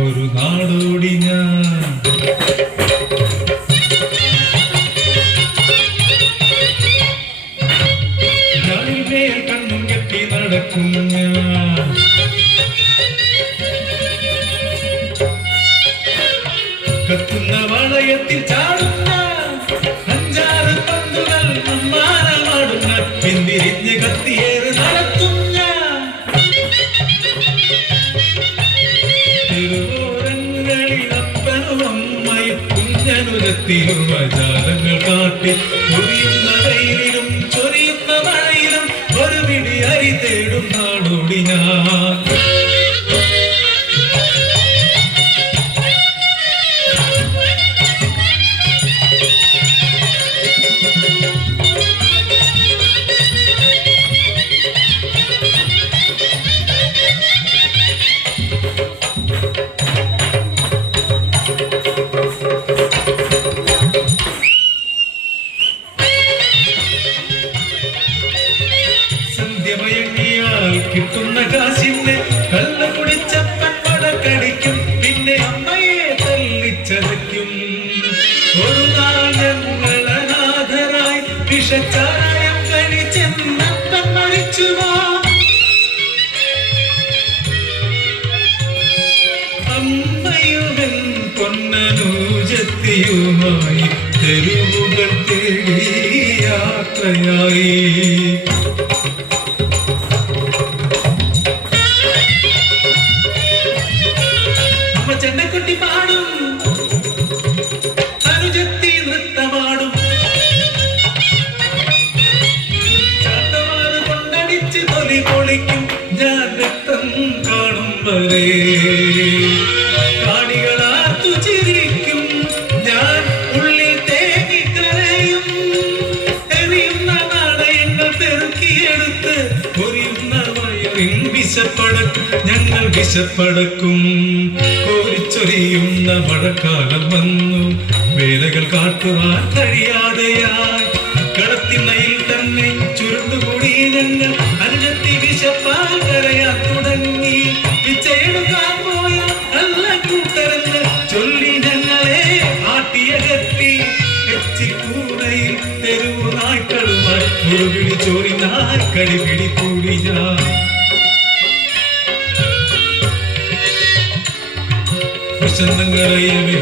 ഒരു നാടോടി ഞാൻ മേൽ കണ്ണും കെട്ടി നടക്കും ഞാൻ കത്തുന്ന വളയത്തിൽ ചാടുന്ന അഞ്ചാറ് പന്തുകൾ നമ്മാനമാടുന്ന പിന്തിരിഞ്ഞ് കത്തിയേറ് നടത്തും ഞാൻ തിരുവോരങ്ങളിൽ അപ്പനും അമ്മയും കുഞ്ഞനുരത്തിലും ജാലങ്ങൾ കാട്ടി മുറിയുന്ന വെയിലിലും ചൊരിയുന്ന മഴയിലും ഒരു പിടി അരി തേടും നാടോടി ഞാൻ കിട്ടുന്ന കാശിന് കള്ള കുടിച്ചപ്പൻ വടക്കടിക്കും പിന്നെ അമ്മയെ തല്ലിച്ചതയ്ക്കും ഒരു നാൾ ഞങ്ങൾ അനാഥരായി വിഷച്ചായം കഴിച്ചെന്നപ്പൻ മരിച്ചുവാ അമ്മയുമൻ പൊന്നനൂജത്തിയുമായി തെരുവുകൾ തേടി യാത്രയായി ചെണ്ടക്കുട്ടി പാടും അനുജത്തി നൃത്തമാടും ചാട്ടമാറ് കൊണ്ടടിച്ച് തൊലി പൊളിക്കും ഞാൻ രക്തം കാണും വരെ കാണികളാർത്തു ചിരിക്കും ഞാൻ ഉള്ളിൽ തേങ്ങിക്കരയും എറിയുന്ന നാണയങ്ങൾ പെറുക്കിയെടുത്ത് പൊരിയുന്ന വയറിൻ വിശപ്പടക്കും ഞങ്ങൾ വിശപ്പടക്കും ചൊരിയുന്ന മഴക്കാലം വന്നു വേലകൾ കാട്ടുവാൻ കഴിയാതെയായി കളത്തിണ്ണയിൽ തന്നെ ചുരുണ്ടുകൂടി ഞങ്ങൾ അനുജത്തി വിശപ്പാൽ കരയാൻ തുടങ്ങി പിച്ചയെടുക്കാൻ പോയ നല്ല കൂട്ടരെന്ന് ചൊല്ലി ഞങ്ങളെ ആട്ടിയകത്തി എച്ചിക്കൂടയിൽ തെരുവു നായ്ക്കളുമായി മുറുകിടി ചോറിനായി കടിപിടി കൂടി ഞാൻ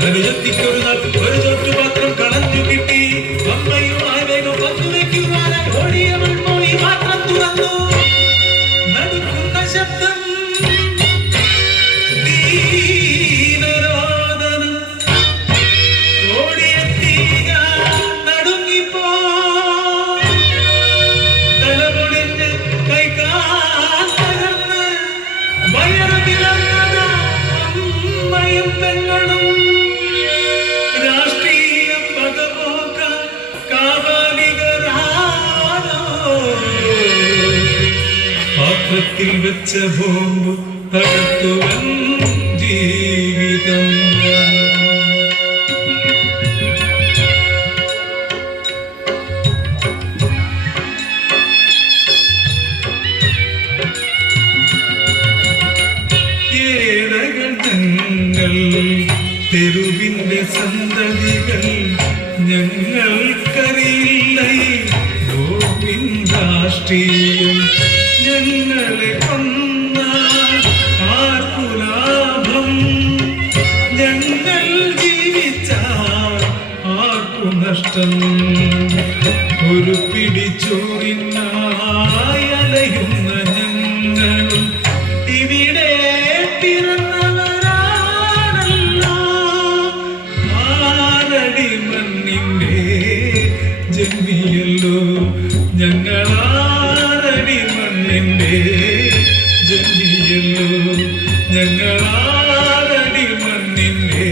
അനുജത്തിക്കൊരു ഒരു ചോറ്റുപാത്രം കളഞ്ഞു കിട്ടി അമ്മയുമായി വേഗം പങ്കുവെക്കുവാനായി ഓടിയവൾ പോയി പാത്രം തുറന്നു നടുക്കുന്ന ശബ്ദം ദീനരോദനം ഓടിയെത്തി നടുങ്ങിപ്പോ തലപൊടിഞ്ഞ് കൈകാൽ തകർന്ന് വയറ് പിളർന്നത് അമ്മയും പെങ്ങളും രാഷ്ട്രീയ പകപോക്ക കാബാലികരാണോ പാത്രത്തിൽ വെച്ച ബോംബ് തകർത്തുവൻ ജീവിതം തെരുവിന്റെ സന്തതികൾ ഞങ്ങൾക്കറിയില്ല രാഷ്ട്രീയം ഞങ്ങളെ കൊന്ന ആർക്കു ലാഭം ഞങ്ങൾ ജീവിച്ചാൽ ആർക്കു നഷ്ടം ഒരു പിടിച്ചോറിനായി അലയുന്ന ഞങ്ങളും ഇവിടെ ജന്മിയല്ലോ ഞങ്ങളാരടി മണ്ണിന്റെ ജന്മിയല്ലോ ഞങ്ങളാരടി മണ്ണിന്റെ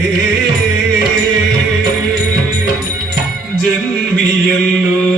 ജന്മിയല്ലോ.